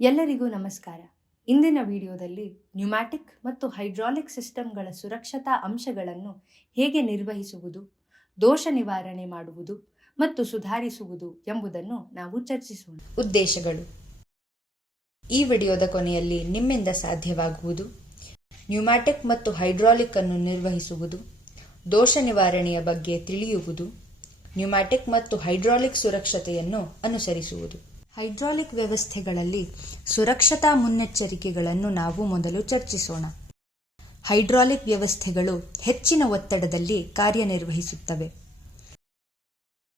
ಎಲ್ಲರಿಗೂ ನಮಸ್ಕಾರ. ಇಂದಿನ ವಿಡಿಯೋದಲ್ಲಿ ನ್ಯೂಮ್ಯಾಟಿಕ್ ಮತ್ತು ಹೈಡ್ರಾಲಿಕ್ ಸಿಸ್ಟಮ್ಗಳ ಸುರಕ್ಷತಾ ಅಂಶಗಳನ್ನು ಹೇಗೆ ನಿರ್ವಹಿಸುವುದು, ದೋಷ ನಿವಾರಣೆ ಮಾಡುವುದು ಮತ್ತು ಸುಧಾರಿಸುವುದು ಎಂಬುದನ್ನು ನಾವು ಚರ್ಚಿಸೋಣ. ಉದ್ದೇಶಗಳು: ಈ ವಿಡಿಯೋದ ಕೊನೆಯಲ್ಲಿ ನಿಮ್ಮಿಂದ ಸಾಧ್ಯವಾಗುವುದು ನ್ಯೂಮ್ಯಾಟಿಕ್ ಮತ್ತು ಹೈಡ್ರಾಲಿಕ್ ಅನ್ನು ನಿರ್ವಹಿಸುವುದು, ದೋಷ ನಿವಾರಣೆಯ ಬಗ್ಗೆ ತಿಳಿಯುವುದು, ನ್ಯೂಮ್ಯಾಟಿಕ್ ಮತ್ತು ಹೈಡ್ರಾಲಿಕ್ ಸುರಕ್ಷತೆಯನ್ನು ಅನುಸರಿಸುವುದು. ಹೈಡ್ರಾಲಿಕ್ ವ್ಯವಸ್ಥೆಗಳಲ್ಲಿ ಸುರಕ್ಷತಾ ಮುನ್ನೆಚ್ಚರಿಕೆಗಳನ್ನು ನಾವು ಮೊದಲು ಚರ್ಚಿಸೋಣ. ಹೈಡ್ರಾಲಿಕ್ ವ್ಯವಸ್ಥೆಗಳು ಹೆಚ್ಚಿನ ಒತ್ತಡದಲ್ಲಿ ಕಾರ್ಯನಿರ್ವಹಿಸುತ್ತವೆ.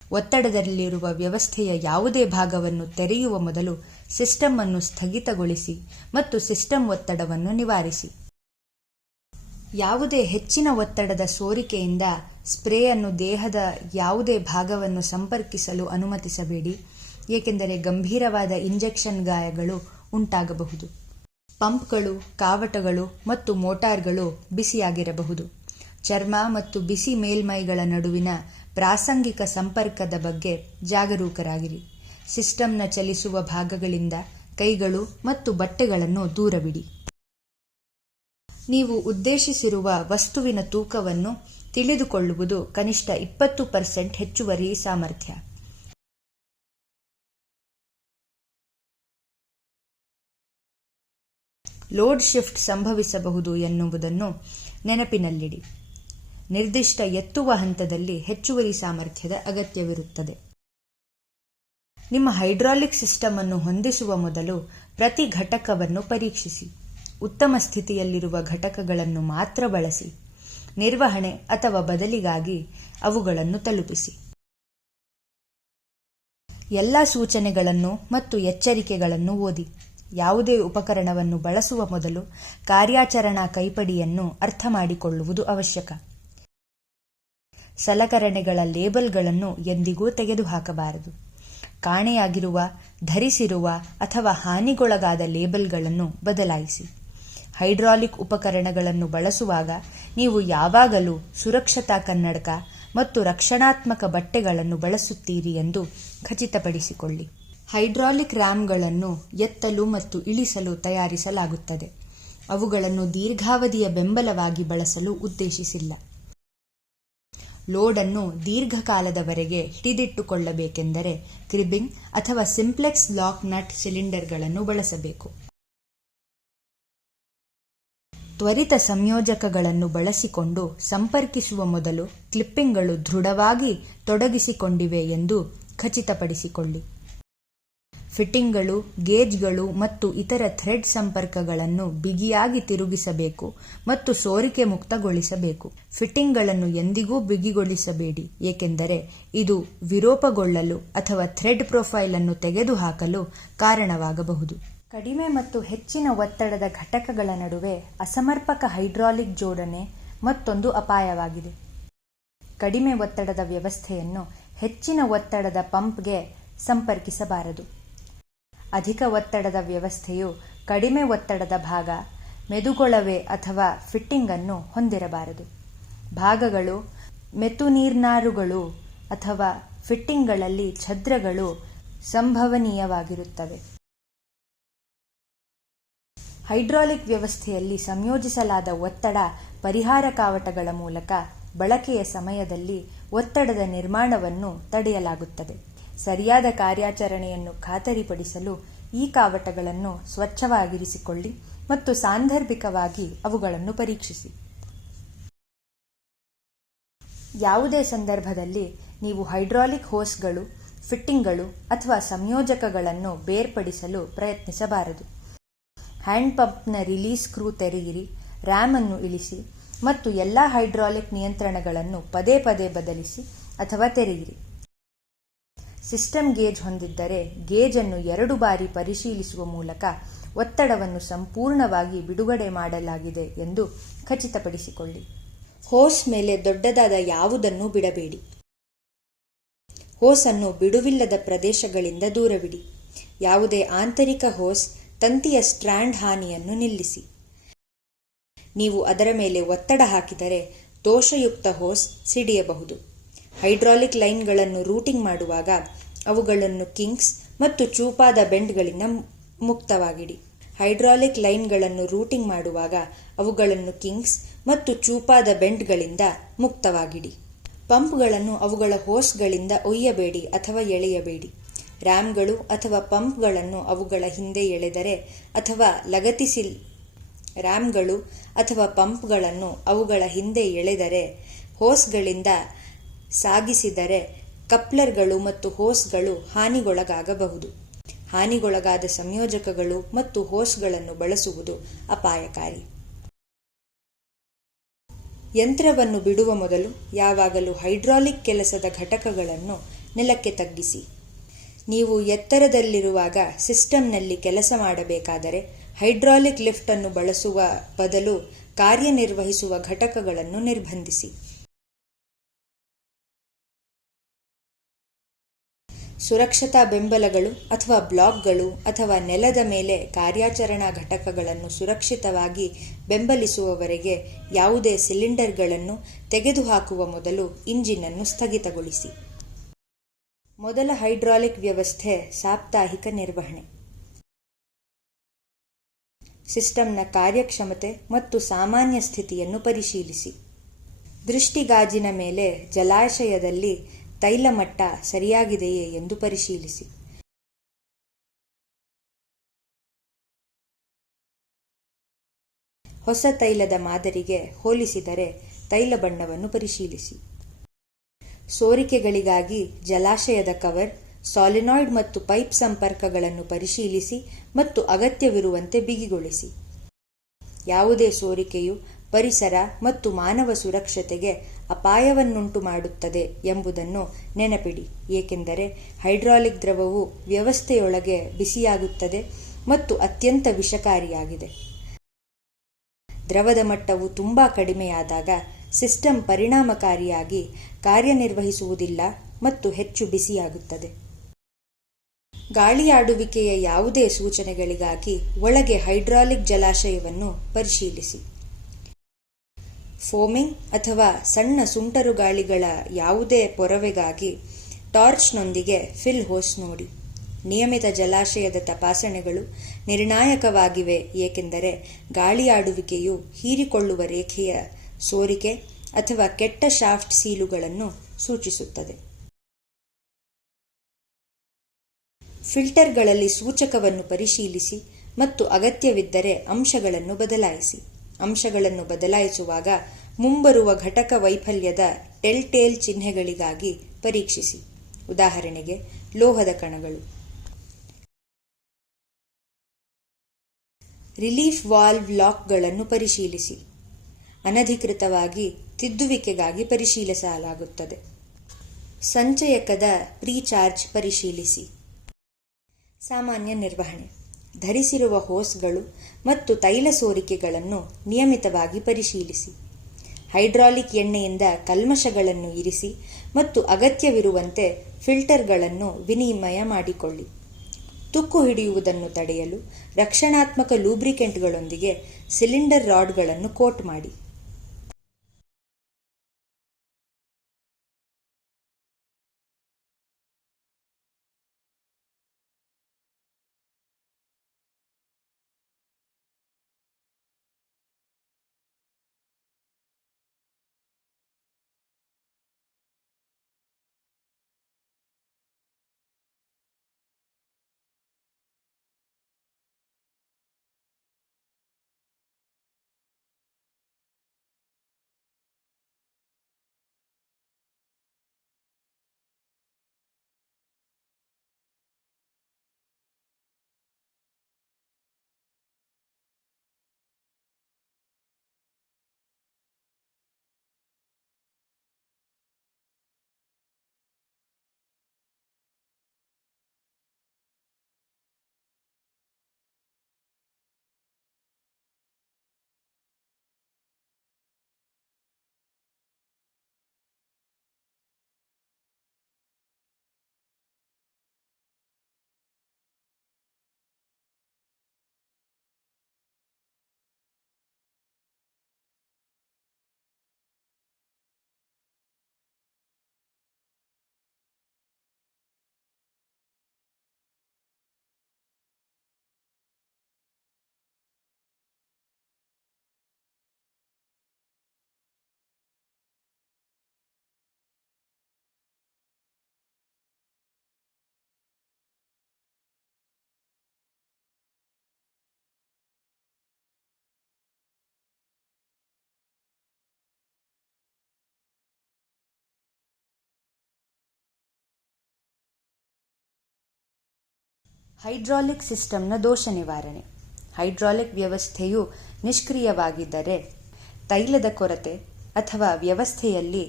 ಒತ್ತಡದಲ್ಲಿರುವ ವ್ಯವಸ್ಥೆಯ ಯಾವುದೇ ಭಾಗವನ್ನು ತೆರೆಯುವ ಮೊದಲು ಸಿಸ್ಟಮ್ ಅನ್ನು ಸ್ಥಗಿತಗೊಳಿಸಿ ಮತ್ತು ಸಿಸ್ಟಮ್ ಒತ್ತಡವನ್ನು ನಿವಾರಿಸಿ. ಯಾವುದೇ ಹೆಚ್ಚಿನ ಒತ್ತಡದ ಸೋರಿಕೆಯಿಂದ ಸ್ಪ್ರೇ ಅನ್ನು ದೇಹದ ಯಾವುದೇ ಭಾಗವನ್ನು ಸಂಪರ್ಕಿಸಲು ಅನುಮತಿಸಬೇಡಿ, ಏಕೆಂದರೆ ಗಂಭೀರವಾದ ಇಂಜೆಕ್ಷನ್ ಗಾಯಗಳು ಉಂಟಾಗಬಹುದು. ಪಂಪ್ಗಳು, ಕಾವಟಗಳು ಮತ್ತು ಮೋಟಾರ್ಗಳು ಬಿಸಿಯಾಗಿರಬಹುದು. ಚರ್ಮ ಮತ್ತು ಬಿಸಿ ಮೇಲ್ಮೈಗಳ ನಡುವಿನ ಪ್ರಾಸಂಗಿಕ ಸಂಪರ್ಕದ ಬಗ್ಗೆ ಜಾಗರೂಕರಾಗಿರಿ. ಸಿಸ್ಟಮ್ನ ಚಲಿಸುವ ಭಾಗಗಳಿಂದ ಕೈಗಳು ಮತ್ತು ಬಟ್ಟೆಗಳನ್ನು ದೂರವಿಡಿ. ನೀವು ಉದ್ದೇಶಿಸಿರುವ ವಸ್ತುವಿನ ತೂಕವನ್ನು ತಿಳಿದುಕೊಳ್ಳುವುದು ಕನಿಷ್ಠ 20% ಹೆಚ್ಚುವರಿ ಸಾಮರ್ಥ್ಯ. ಲೋಡ್ ಶಿಫ್ಟ್ ಸಂಭವಿಸಬಹುದು ಎನ್ನುವುದನ್ನು ನೆನಪಿನಲ್ಲಿಡಿ. ನಿರ್ದಿಷ್ಟ ಎತ್ತುವ ಹಂತದಲ್ಲಿ ಹೆಚ್ಚುವರಿ ಸಾಮರ್ಥ್ಯದ ಅಗತ್ಯವಿರುತ್ತದೆ. ನಿಮ್ಮ ಹೈಡ್ರಾಲಿಕ್ ಸಿಸ್ಟಮ್ ಅನ್ನು ಹೊಂದಿಸುವ ಮೊದಲು ಪ್ರತಿ ಘಟಕವನ್ನು ಪರೀಕ್ಷಿಸಿ. ಉತ್ತಮ ಸ್ಥಿತಿಯಲ್ಲಿರುವ ಘಟಕಗಳನ್ನು ಮಾತ್ರ ಬಳಸಿ. ನಿರ್ವಹಣೆ ಅಥವಾ ಬದಲಿಗಾಗಿ ಅವುಗಳನ್ನು ತಲುಪಿಸಿ. ಎಲ್ಲ ಸೂಚನೆಗಳನ್ನು ಮತ್ತು ಎಚ್ಚರಿಕೆಗಳನ್ನು ಓದಿ. ಯಾವುದೇ ಉಪಕರಣವನ್ನು ಬಳಸುವ ಮೊದಲು ಕಾರ್ಯಾಚರಣಾ ಕೈಪಿಡಿಯನ್ನು ಅರ್ಥಮಾಡಿಕೊಳ್ಳುವುದು ಅವಶ್ಯಕ. ಸಲಕರಣೆಗಳ ಲೇಬಲ್ಗಳನ್ನು ಎಂದಿಗೂ ತೆಗೆದುಹಾಕಬಾರದು. ಕಾಣೆಯಾಗಿರುವ, ಧರಿಸಿರುವ ಅಥವಾ ಹಾನಿಗೊಳಗಾದ ಲೇಬಲ್ಗಳನ್ನು ಬದಲಾಯಿಸಿ. ಹೈಡ್ರಾಲಿಕ್ ಉಪಕರಣಗಳನ್ನು ಬಳಸುವಾಗ ನೀವು ಯಾವಾಗಲೂ ಸುರಕ್ಷತಾ ಕನ್ನಡಕ ಮತ್ತು ರಕ್ಷಣಾತ್ಮಕ ಬಟ್ಟೆಗಳನ್ನು ಬಳಸುತ್ತೀರಿ ಎಂದು ಖಚಿತಪಡಿಸಿಕೊಳ್ಳಿ. ಹೈಡ್ರಾಲಿಕ್ ರ್ಯಾಮ್ಗಳನ್ನು ಎತ್ತಲು ಮತ್ತು ಇಳಿಸಲು ತಯಾರಿಸಲಾಗುತ್ತದೆ. ಅವುಗಳನ್ನು ದೀರ್ಘಾವಧಿಯ ಬೆಂಬಲವಾಗಿ ಬಳಸಲು ಉದ್ದೇಶಿಸಿಲ್ಲ. ಲೋಡನ್ನು ದೀರ್ಘಕಾಲದವರೆಗೆ ಹಿಡಿದಿಟ್ಟುಕೊಳ್ಳಬೇಕೆಂದರೆ ಕ್ರಿಬ್ಬಿಂಗ್ ಅಥವಾ ಸಿಂಪ್ಲೆಕ್ಸ್ ಲಾಕ್ ನಟ್ ಸಿಲಿಂಡರ್ಗಳನ್ನು ಬಳಸಬೇಕು. ತ್ವರಿತ ಸಂಯೋಜಕಗಳನ್ನು ಬಳಸಿಕೊಂಡು ಸಂಪರ್ಕಿಸುವ ಮೊದಲು ಕ್ಲಿಪ್ಪಿಂಗ್ಗಳು ದೃಢವಾಗಿ ತೊಡಗಿಸಿಕೊಂಡಿವೆ ಎಂದು ಖಚಿತಪಡಿಸಿಕೊಳ್ಳಿ. ಫಿಟ್ಟಿಂಗ್ಗಳು, ಗೇಜ್ಗಳು ಮತ್ತು ಇತರ ಥ್ರೆಡ್ ಸಂಪರ್ಕಗಳನ್ನು ಬಿಗಿಯಾಗಿ ತಿರುಗಿಸಬೇಕು ಮತ್ತು ಸೋರಿಕೆ ಮುಕ್ತಗೊಳಿಸಬೇಕು. ಫಿಟ್ಟಿಂಗ್ಗಳನ್ನು ಎಂದಿಗೂ ಬಿಗಿಗೊಳಿಸಬೇಡಿ, ಏಕೆಂದರೆ ಇದು ವಿರೂಪಗೊಳ್ಳಲು ಅಥವಾ ಥ್ರೆಡ್ ಪ್ರೊಫೈಲ್ ಅನ್ನು ತೆಗೆದುಹಾಕಲು ಕಾರಣವಾಗಬಹುದು. ಕಡಿಮೆ ಮತ್ತು ಹೆಚ್ಚಿನ ಒತ್ತಡದ ಘಟಕಗಳ ನಡುವೆ ಅಸಮರ್ಪಕ ಹೈಡ್ರಾಲಿಕ್ ಜೋಡಣೆ ಮತ್ತೊಂದು ಅಪಾಯವಾಗಿದೆ. ಕಡಿಮೆ ಒತ್ತಡದ ವ್ಯವಸ್ಥೆಯನ್ನು ಹೆಚ್ಚಿನ ಒತ್ತಡದ ಪಂಪ್ಗೆ ಸಂಪರ್ಕಿಸಬಾರದು. ಅಧಿಕ ಒತ್ತಡದ ವ್ಯವಸ್ಥೆಯು ಕಡಿಮೆ ಒತ್ತಡದ ಭಾಗ, ಮೆದುಗೊಳವೆ ಅಥವಾ ಫಿಟ್ಟಿಂಗ್ ಅನ್ನು ಹೊಂದಿರಬಾರದು. ಭಾಗಗಳು, ಮೆತುನೀರ್ನಾರುಗಳು ಅಥವಾ ಫಿಟ್ಟಿಂಗ್ಗಳಲ್ಲಿ ಛದ್ರಗಳು ಸಂಭವನೀಯವಾಗಿರುತ್ತವೆ. ಹೈಡ್ರಾಲಿಕ್ ವ್ಯವಸ್ಥೆಯಲ್ಲಿ ಸಂಯೋಜಿಸಲಾದ ಒತ್ತಡ ಪರಿಹಾರ ಕಾವಟಗಳ ಮೂಲಕ ಬಳಕೆಯ ಸಮಯದಲ್ಲಿ ಒತ್ತಡದ ನಿರ್ಮಾಣವನ್ನು ತಡೆಯಲಾಗುತ್ತದೆ. ಸರಿಯಾದ ಕಾರ್ಯಾಚರಣೆಯನ್ನು ಖಾತರಿಪಡಿಸಲು ಈ ಕಾವಟಗಳನ್ನು ಸ್ವಚ್ಛವಾಗಿರಿಸಿಕೊಳ್ಳಿ ಮತ್ತು ಸಾಂದರ್ಭಿಕವಾಗಿ ಅವುಗಳನ್ನು ಪರೀಕ್ಷಿಸಿ. ಯಾವುದೇ ಸಂದರ್ಭದಲ್ಲಿ ನೀವು ಹೈಡ್ರಾಲಿಕ್ ಹೋಸ್ಗಳು, ಫಿಟ್ಟಿಂಗ್ಗಳು ಅಥವಾ ಸಂಯೋಜಕಗಳನ್ನು ಬೇರ್ಪಡಿಸಲು ಪ್ರಯತ್ನಿಸಬಾರದು. ಹ್ಯಾಂಡ್ ಪಂಪ್ನ ರಿಲೀಸ್ ಸ್ಕ್ರೂ ತೆರೆಯಿರಿ, ರ್ಯಾಮ್ ಅನ್ನು ಇಳಿಸಿ ಮತ್ತು ಎಲ್ಲ ಹೈಡ್ರಾಲಿಕ್ ನಿಯಂತ್ರಣಗಳನ್ನು ಪದೇ ಪದೇ ಬದಲಿಸಿ ಅಥವಾ ತೆರೆಯಿರಿ. ಸಿಸ್ಟಮ್ ಗೇಜ್ ಹೊಂದಿದ್ದರೆ ಗೇಜ್ ಅನ್ನು 2 ಬಾರಿ ಪರಿಶೀಲಿಸುವ ಮೂಲಕ ಒತ್ತಡವನ್ನು ಸಂಪೂರ್ಣವಾಗಿ ಬಿಡುಗಡೆ ಮಾಡಲಾಗಿದೆ ಎಂದು ಖಚಿತಪಡಿಸಿಕೊಳ್ಳಿ. ಹೋಸ್ ಮೇಲೆ ದೊಡ್ಡದಾದ ಯಾವುದನ್ನು ಬಿಡಬೇಡಿ. ಹೋಸ್ ಅನ್ನು ಬಿಡುವಿಲ್ಲದ ಪ್ರದೇಶಗಳಿಂದ ದೂರವಿಡಿ. ಯಾವುದೇ ಆಂತರಿಕ ಹೋಸ್ ತಂತಿಯ ಸ್ಟ್ರ್ಯಾಂಡ್ ಹಾನಿಯನ್ನು ನಿಲ್ಲಿಸಿ. ನೀವು ಅದರ ಮೇಲೆ ಒತ್ತಡ ಹಾಕಿದರೆ ದೋಷಯುಕ್ತ ಹೋಸ್ ಸಿಡಿಯಬಹುದು. ಹೈಡ್ರಾಲಿಕ್ ಲೈನ್ಗಳನ್ನು ರೂಟಿಂಗ್ ಮಾಡುವಾಗ ಅವುಗಳನ್ನು ಕಿಂಕ್ಸ್ ಮತ್ತು ಚೂಪಾದ ಬೆಂಡ್ಗಳಿಂದ ಮುಕ್ತವಾಗಿಡಿ. ಹೈಡ್ರಾಲಿಕ್ ಲೈನ್ಗಳನ್ನು ರೂಟಿಂಗ್ ಮಾಡುವಾಗ ಅವುಗಳನ್ನು ಕಿಂಗ್ಸ್ ಮತ್ತು ಚೂಪಾದ ಬೆಂಡ್ಗಳಿಂದ ಮುಕ್ತವಾಗಿಡಿ. ಪಂಪ್ಗಳನ್ನು ಅವುಗಳ ಹೋಸ್ಗಳಿಂದ ಒಯ್ಯಬೇಡಿ ಅಥವಾ ಎಳೆಯಬೇಡಿ. ರ್ಯಾಮ್ಗಳು ಅಥವಾ ಪಂಪ್ಗಳನ್ನು ಅವುಗಳ ಹಿಂದೆ ಎಳೆದರೆ ಅಥವಾ ರ್ಯಾಮ್ಗಳು ಅಥವಾ ಪಂಪ್ಗಳನ್ನು ಅವುಗಳ ಹಿಂದೆ ಎಳೆದರೆ, ಹೋಸ್ಗಳಿಂದ ಸಾಗಿಸಿದರೆ ಕಪ್ಲರ್ಗಳು ಮತ್ತು ಹೋಸ್ಗಳು ಹಾನಿಗೊಳಗಾಗಬಹುದು. ಹಾನಿಗೊಳಗಾದ ಸಂಯೋಜಕಗಳು ಮತ್ತು ಹೋಸ್ಗಳನ್ನು ಬಳಸುವುದು ಅಪಾಯಕಾರಿ. ಯಂತ್ರವನ್ನು ಬಿಡುವ ಮೊದಲು ಯಾವಾಗಲೂ ಹೈಡ್ರಾಲಿಕ್ ಕೆಲಸದ ಘಟಕಗಳನ್ನು ನೆಲಕ್ಕೆ ತಗ್ಗಿಸಿ. ನೀವು ಎತ್ತರದಲ್ಲಿರುವಾಗ ಸಿಸ್ಟಂನಲ್ಲಿ ಕೆಲಸ ಮಾಡಬೇಕಾದರೆ ಹೈಡ್ರಾಲಿಕ್ ಲಿಫ್ಟ್ ಅನ್ನು ಬಳಸುವ ಬದಲು ಕಾರ್ಯನಿರ್ವಹಿಸುವ ಘಟಕಗಳನ್ನು ನಿರ್ಬಂಧಿಸಿ. ಸುರಕ್ಷತಾ ಬೆಂಬಲಗಳು ಅಥವಾ ಬ್ಲಾಕ್ಗಳು ಅಥವಾ ನೆಲದ ಮೇಲೆ ಕಾರ್ಯಾಚರಣಾ ಘಟಕಗಳನ್ನು ಸುರಕ್ಷಿತವಾಗಿ ಬೆಂಬಲಿಸುವವರೆಗೆ ಯಾವುದೇ ಸಿಲಿಂಡರ್ಗಳನ್ನು ತೆಗೆದುಹಾಕುವ ಮೊದಲು ಇಂಜಿನ್ ಅನ್ನು ಸ್ಥಗಿತಗೊಳಿಸಿ. ಮೊದಲ ಹೈಡ್ರಾಲಿಕ್ ವ್ಯವಸ್ಥೆ ಸಾಪ್ತಾಹಿಕ ನಿರ್ವಹಣೆ. ಸಿಸ್ಟಂನ ಕಾರ್ಯಕ್ಷಮತೆ ಮತ್ತು ಸಾಮಾನ್ಯ ಸ್ಥಿತಿಯನ್ನು ಪರಿಶೀಲಿಸಿ. ದೃಷ್ಟಿಗಾಜಿನ ಮೇಲೆ ಜಲಾಶಯದಲ್ಲಿ ತೈಲ ಮಟ್ಟ ಸರಿಯಾಗಿದೆಯೇ ಎಂದು ಪರಿಶೀಲಿಸಿ. ಹೊಸ ತೈಲದ ಮಾದರಿಗೆ ಹೋಲಿಸಿದರೆ ತೈಲ ಬಣ್ಣವನ್ನು ಪರಿಶೀಲಿಸಿ. ಸೋರಿಕೆಗಳಿಗಾಗಿ ಜಲಾಶಯದ ಕವರ್, ಸಾಲಿನಾಯ್ಡ್ ಮತ್ತು ಪೈಪ್ ಸಂಪರ್ಕಗಳನ್ನು ಪರಿಶೀಲಿಸಿ ಮತ್ತು ಅಗತ್ಯವಿರುವಂತೆ ಬಿಗಿಗೊಳಿಸಿ. ಯಾವುದೇ ಸೋರಿಕೆಯು ಪರಿಸರ ಮತ್ತು ಮಾನವ ಸುರಕ್ಷತೆಗೆ ಅಪಾಯವನ್ನುಂಟು ಮಾಡುತ್ತದೆ ಎಂಬುದನ್ನು ನೆನಪಿಡಿ, ಏಕೆಂದರೆ ಹೈಡ್ರಾಲಿಕ್ ದ್ರವವು ವ್ಯವಸ್ಥೆಯೊಳಗೆ ಬಿಸಿಯಾಗುತ್ತದೆ ಮತ್ತು ಅತ್ಯಂತ ವಿಷಕಾರಿಯಾಗಿದೆ. ದ್ರವದ ಮಟ್ಟವು ತುಂಬಾ ಕಡಿಮೆಯಾದಾಗ ಸಿಸ್ಟಮ್ ಪರಿಣಾಮಕಾರಿಯಾಗಿ ಕಾರ್ಯನಿರ್ವಹಿಸುವುದಿಲ್ಲ ಮತ್ತು ಹೆಚ್ಚು ಬಿಸಿಯಾಗುತ್ತದೆ. ಗಾಳಿಯಾಡುವಿಕೆಯ ಯಾವುದೇ ಸೂಚನೆಗಳಿಗಾಗಿ ಒಳಗೆ ಹೈಡ್ರಾಲಿಕ್ ಜಲಾಶಯವನ್ನು ಪರಿಶೀಲಿಸಿ. ಫೋಮಿಂಗ್ ಅಥವಾ ಸಣ್ಣ ಸುಂಟರು ಗಾಳಿಗಳ ಯಾವುದೇ ಪೊರವೆಗಾಗಿ ಟಾರ್ಚ್ನೊಂದಿಗೆ ಫಿಲ್ ಹೋಸ್ ನೋಡಿ. ನಿಯಮಿತ ಜಲಾಶಯದ ತಪಾಸಣೆಗಳು ನಿರ್ಣಾಯಕವಾಗಿವೆ, ಏಕೆಂದರೆ ಗಾಳಿಯಾಡುವಿಕೆಯು ಹೀರಿಕೊಳ್ಳುವ ರೇಖೆಯ ಸೋರಿಕೆ ಅಥವಾ ಕೆಟ್ಟ ಶಾಫ್ಟ್ ಸೀಲುಗಳನ್ನು ಸೂಚಿಸುತ್ತದೆ. ಫಿಲ್ಟರ್ಗಳಲ್ಲಿ ಸೂಚಕವನ್ನು ಪರಿಶೀಲಿಸಿ ಮತ್ತು ಅಗತ್ಯವಿದ್ದರೆ ಅಂಶಗಳನ್ನು ಬದಲಾಯಿಸಿ. ಅಂಶಗಳನ್ನು ಬದಲಾಯಿಸುವಾಗ ಮುಂಬರುವ ಘಟಕ ವೈಫಲ್ಯದ ಟೆಲ್ಟೇಲ್ ಚಿಹ್ನೆಗಳಿಗಾಗಿ ಪರೀಕ್ಷಿಸಿ. ಉದಾಹರಣೆಗೆ, ಲೋಹದ ಕಣಗಳು. ರಿಲೀಫ್ ವಾಲ್ವ್ ಲಾಕ್ಗಳನ್ನು ಪರಿಶೀಲಿಸಿ. ಅನಧಿಕೃತವಾಗಿ ತಿದ್ದುವಿಕೆಗಾಗಿ ಪರಿಶೀಲಿಸಲಾಗುತ್ತದೆ. ಸಂಚಯಕದ ಪ್ರೀಚಾರ್ಜ್ ಪರಿಶೀಲಿಸಿ. ಸಾಮಾನ್ಯ ನಿರ್ವಹಣೆ. ಧರಿಸಿರುವ ಹೋಸ್ಗಳು ಮತ್ತು ತೈಲ ಸೋರಿಕೆಗಳನ್ನು ನಿಯಮಿತವಾಗಿ ಪರಿಶೀಲಿಸಿ. ಹೈಡ್ರಾಲಿಕ್ ಎಣ್ಣೆಯಿಂದ ಕಲ್ಮಶಗಳನ್ನು ಇರಿಸಿ ಮತ್ತು ಅಗತ್ಯವಿರುವಂತೆ ಫಿಲ್ಟರ್ಗಳನ್ನು ವಿನಿಮಯ ಮಾಡಿಕೊಳ್ಳಿ. ತುಕ್ಕು ಹಿಡಿಯುವುದನ್ನು ತಡೆಯಲು ರಕ್ಷಣಾತ್ಮಕ ಲೂಬ್ರಿಕೆಂಟ್ಗಳೊಂದಿಗೆ ಸಿಲಿಂಡರ್ ರಾಡ್ಗಳನ್ನು ಕೋಟ್ ಮಾಡಿ. ಹೈಡ್ರಾಲಿಕ್ ಸಿಸ್ಟಮ್ನ ದೋಷ ನಿವಾರಣೆ. ಹೈಡ್ರಾಲಿಕ್ ವ್ಯವಸ್ಥೆಯು ನಿಷ್ಕ್ರಿಯವಾಗಿದ್ದರೆ, ತೈಲದ ಕೊರತೆ ಅಥವಾ ವ್ಯವಸ್ಥೆಯಲ್ಲಿ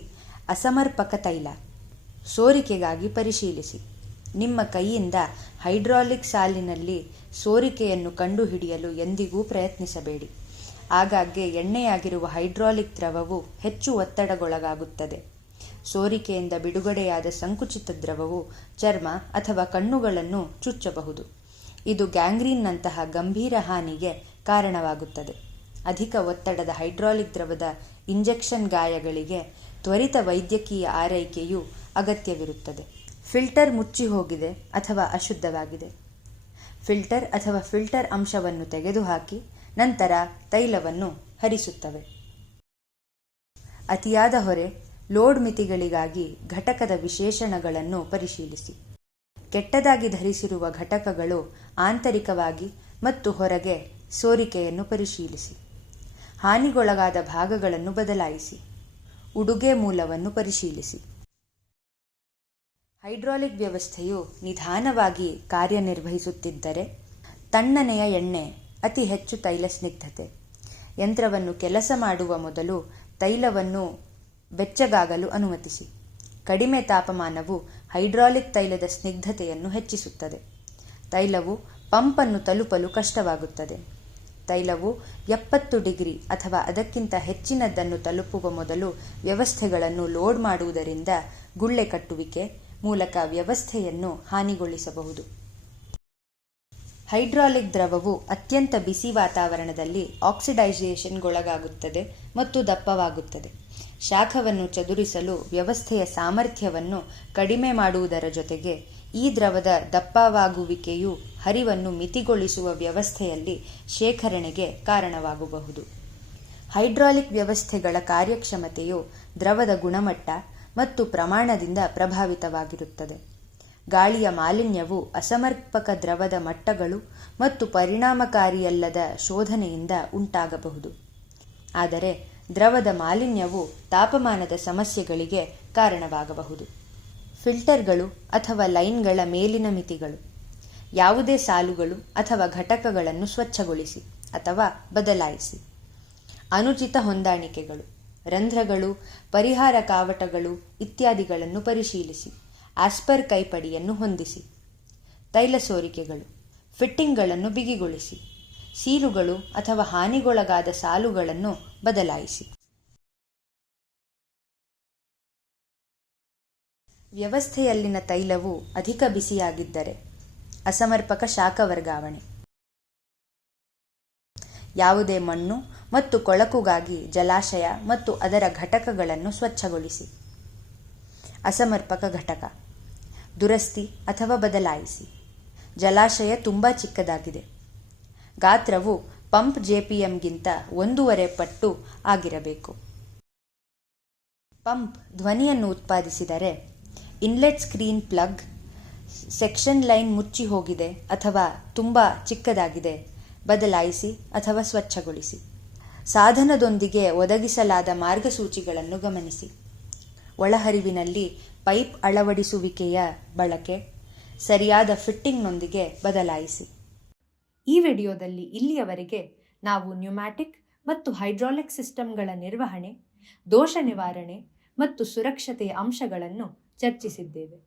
ಅಸಮರ್ಪಕ ತೈಲ ಸೋರಿಕೆಗಾಗಿ ಪರಿಶೀಲಿಸಿ. ನಿಮ್ಮ ಕೈಯಿಂದ ಹೈಡ್ರಾಲಿಕ್ ಸಾಲಿನಲ್ಲಿ ಸೋರಿಕೆಯನ್ನು ಕಂಡುಹಿಡಿಯಲು ಎಂದಿಗೂ ಪ್ರಯತ್ನಿಸಬೇಡಿ. ಆಗಾಗ್ಗೆ ಎಣ್ಣೆಯಾಗಿರುವ ಹೈಡ್ರಾಲಿಕ್ ದ್ರವವು ಹೆಚ್ಚು ಒತ್ತಡಗೊಳಗಾಗುತ್ತದೆ. ಸೋರಿಕೆಯಿಂದ ಬಿಡುಗಡೆಯಾದ ಸಂಕುಚಿತ ದ್ರವವು ಚರ್ಮ ಅಥವಾ ಕಣ್ಣುಗಳನ್ನು ಚುಚ್ಚಬಹುದು. ಇದು ಗ್ಯಾಂಗ್ರೀನ್ನಂತಹ ಗಂಭೀರ ಹಾನಿಗೆ ಕಾರಣವಾಗುತ್ತದೆ. ಅಧಿಕ ಒತ್ತಡದ ಹೈಡ್ರಾಲಿಕ್ ದ್ರವದ ಇಂಜೆಕ್ಷನ್ ಗಾಯಗಳಿಗೆ ತ್ವರಿತ ವೈದ್ಯಕೀಯ ಆರೈಕೆಯು ಅಗತ್ಯವಿರುತ್ತದೆ. ಫಿಲ್ಟರ್ ಮುಚ್ಚಿ ಹೋಗಿದೆ ಅಥವಾ ಅಶುದ್ಧವಾಗಿದೆ. ಫಿಲ್ಟರ್ ಅಥವಾ ಫಿಲ್ಟರ್ ಅಂಶವನ್ನು ತೆಗೆದುಹಾಕಿ ನಂತರ ತೈಲವನ್ನು ಹರಿಸುತ್ತವೆ. ಅತಿಯಾದ ಹೊರೆ, ಲೋಡ್ ಮಿತಿಗಳಿಗಾಗಿ ಘಟಕದ ವಿಶೇಷಣಗಳನ್ನು ಪರಿಶೀಲಿಸಿ. ಕೆಟ್ಟದಾಗಿ ಧರಿಸಿರುವ ಘಟಕಗಳು ಆಂತರಿಕವಾಗಿ ಮತ್ತು ಹೊರಗೆ ಸೋರಿಕೆಯನ್ನು ಪರಿಶೀಲಿಸಿ. ಹಾನಿಗೊಳಗಾದ ಭಾಗಗಳನ್ನು ಬದಲಾಯಿಸಿ. ಉಡುಗೆ ಮೂಲವನ್ನು ಪರಿಶೀಲಿಸಿ. ಹೈಡ್ರಾಲಿಕ್ ವ್ಯವಸ್ಥೆಯು ನಿಧಾನವಾಗಿ ಕಾರ್ಯನಿರ್ವಹಿಸುತ್ತಿದ್ದರೆ, ತಣ್ಣನೆಯ ಎಣ್ಣೆ, ಅತಿ ಹೆಚ್ಚು ತೈಲ ಸ್ನಿಗ್ಧತೆ. ಯಂತ್ರವನ್ನು ಕೆಲಸ ಮಾಡುವ ಮೊದಲು ತೈಲವನ್ನು ಬೆಚ್ಚಗಾಗಲು ಅನುಮತಿಸಿ. ಕಡಿಮೆ ತಾಪಮಾನವು ಹೈಡ್ರಾಲಿಕ್ ತೈಲದ ಸ್ನಿಗ್ಧತೆಯನ್ನು ಹೆಚ್ಚಿಸುತ್ತದೆ. ತೈಲವು ಪಂಪನ್ನು ತಲುಪಲು ಕಷ್ಟವಾಗುತ್ತದೆ. ತೈಲವು 70 ಡಿಗ್ರಿ ಅಥವಾ ಅದಕ್ಕಿಂತ ಹೆಚ್ಚಿನದನ್ನು ತಲುಪುವ ಮೊದಲು ವ್ಯವಸ್ಥೆಗಳನ್ನು ಲೋಡ್ ಮಾಡುವುದರಿಂದ ಗುಳ್ಳೆ ಕಟ್ಟುವಿಕೆ ಮೂಲಕ ವ್ಯವಸ್ಥೆಯನ್ನು ಹಾನಿಗೊಳಿಸಬಹುದು. ಹೈಡ್ರಾಲಿಕ್ ದ್ರವವು ಅತ್ಯಂತ ಬಿಸಿ ವಾತಾವರಣದಲ್ಲಿ ಆಕ್ಸಿಡೈಸೇಷನ್ಗೊಳಗಾಗುತ್ತದೆ ಮತ್ತು ದಪ್ಪವಾಗುತ್ತದೆ. ಶಾಖವನ್ನು ಚದುರಿಸಲು ವ್ಯವಸ್ಥೆಯ ಸಾಮರ್ಥ್ಯವನ್ನು ಕಡಿಮೆ ಮಾಡುವುದರ ಜೊತೆಗೆ, ಈ ದ್ರವದ ದಪ್ಪವಾಗುವಿಕೆಯು ಹರಿವನ್ನು ಮಿತಿಗೊಳಿಸುವ ವ್ಯವಸ್ಥೆಯಲ್ಲಿ ಶೇಖರಣೆಗೆ ಕಾರಣವಾಗಬಹುದು. ಹೈಡ್ರಾಲಿಕ್ ವ್ಯವಸ್ಥೆಗಳ ಕಾರ್ಯಕ್ಷಮತೆಯು ದ್ರವದ ಗುಣಮಟ್ಟ ಮತ್ತು ಪ್ರಮಾಣದಿಂದ ಪ್ರಭಾವಿತವಾಗಿರುತ್ತದೆ. ಗಾಳಿಯ ಮಾಲಿನ್ಯವು ಅಸಮರ್ಪಕ ದ್ರವದ ಮಟ್ಟಗಳು ಮತ್ತು ಪರಿಣಾಮಕಾರಿಯಲ್ಲದ ಶೋಧನೆಯಿಂದ ಉಂಟಾಗಬಹುದು. ಆದರೆ ದ್ರವದ ಮಾಲಿನ್ಯವು ತಾಪಮಾನದ ಸಮಸ್ಯೆಗಳಿಗೆ ಕಾರಣವಾಗಬಹುದು. ಫಿಲ್ಟರ್ಗಳು ಅಥವಾ ಲೈನ್ಗಳ ಮೇಲಿನ ಮಿತಿಗಳು. ಯಾವುದೇ ಸಾಲುಗಳು ಅಥವಾ ಘಟಕಗಳನ್ನು ಸ್ವಚ್ಛಗೊಳಿಸಿ ಅಥವಾ ಬದಲಾಯಿಸಿ. ಅನುಚಿತ ಹೊಂದಾಣಿಕೆಗಳು, ರಂಧ್ರಗಳು, ಪರಿಹಾರ ಕಾವಟಗಳು ಇತ್ಯಾದಿಗಳನ್ನು ಪರಿಶೀಲಿಸಿ. ಆಸ್ಪರ್ ಕೈಪಡಿಯನ್ನು ಹೊಂದಿಸಿ. ತೈಲ ಸೋರಿಕೆಗಳು, ಫಿಟ್ಟಿಂಗ್ಗಳನ್ನು ಬಿಗಿಗೊಳಿಸಿ. ಸೀಲುಗಳು ಅಥವಾ ಹಾನಿಗೊಳಗಾದ ಸಾಲುಗಳನ್ನು ಬದಲಾಯಿಸಿ. ವ್ಯವಸ್ಥೆಯಲ್ಲಿನ ತೈಲವು ಅಧಿಕ ಬಿಸಿಯಾಗಿದ್ದರೆ, ಅಸಮರ್ಪಕ ಶಾಖ ವರ್ಗಾವಣೆ. ಯಾವುದೇ ಮಣ್ಣು ಮತ್ತು ಕೊಳಕುಗಾಗಿ ಜಲಾಶಯ ಮತ್ತು ಅದರ ಘಟಕಗಳನ್ನು ಸ್ವಚ್ಛಗೊಳಿಸಿ. ಅಸಮರ್ಪಕ ಘಟಕ, ದುರಸ್ತಿ ಅಥವಾ ಬದಲಾಯಿಸಿ. ಜಲಾಶಯ ತುಂಬ ಚಿಕ್ಕದಾಗಿದೆ. ಗಾತ್ರವು ಪಂಪ್ JPMಗಿಂತ 1.5 ಪಟ್ಟು ಆಗಿರಬೇಕು. ಪಂಪ್ ಧ್ವನಿಯನ್ನು ಉತ್ಪಾದಿಸಿದರೆ, inlet screen plug, section line ಮುಚ್ಚಿ ಹೋಗಿದೆ ಅಥವಾ ತುಂಬ ಚಿಕ್ಕದಾಗಿದೆ, ಬದಲಾಯಿಸಿ ಅಥವಾ ಸ್ವಚ್ಛಗೊಳಿಸಿ. ಸಾಧನದೊಂದಿಗೆ ಒದಗಿಸಲಾದ ಮಾರ್ಗಸೂಚಿಗಳನ್ನು ಗಮನಿಸಿ. ಒಳಹರಿವಿನಲ್ಲಿ ಪೈಪ್ ಅಳವಡಿಸುವಿಕೆಯ ಬಳಕೆ, ಸರಿಯಾದ ಫಿಟ್ಟಿಂಗ್ನೊಂದಿಗೆ ಬದಲಾಯಿಸಿ. ಈ ವಿಡಿಯೋದಲ್ಲಿ ಇಲ್ಲಿಯವರೆಗೆ ನಾವು ನ್ಯೂಮ್ಯಾಟಿಕ್ ಮತ್ತು ಹೈಡ್ರಾಲಿಕ್ ಸಿಸ್ಟಮ್ಗಳ ನಿರ್ವಹಣೆ, ದೋಷ ನಿವಾರಣೆ ಮತ್ತು ಸುರಕ್ಷತೆಯ ಅಂಶಗಳನ್ನು ಚರ್ಚಿಸಿದ್ದೇವೆ.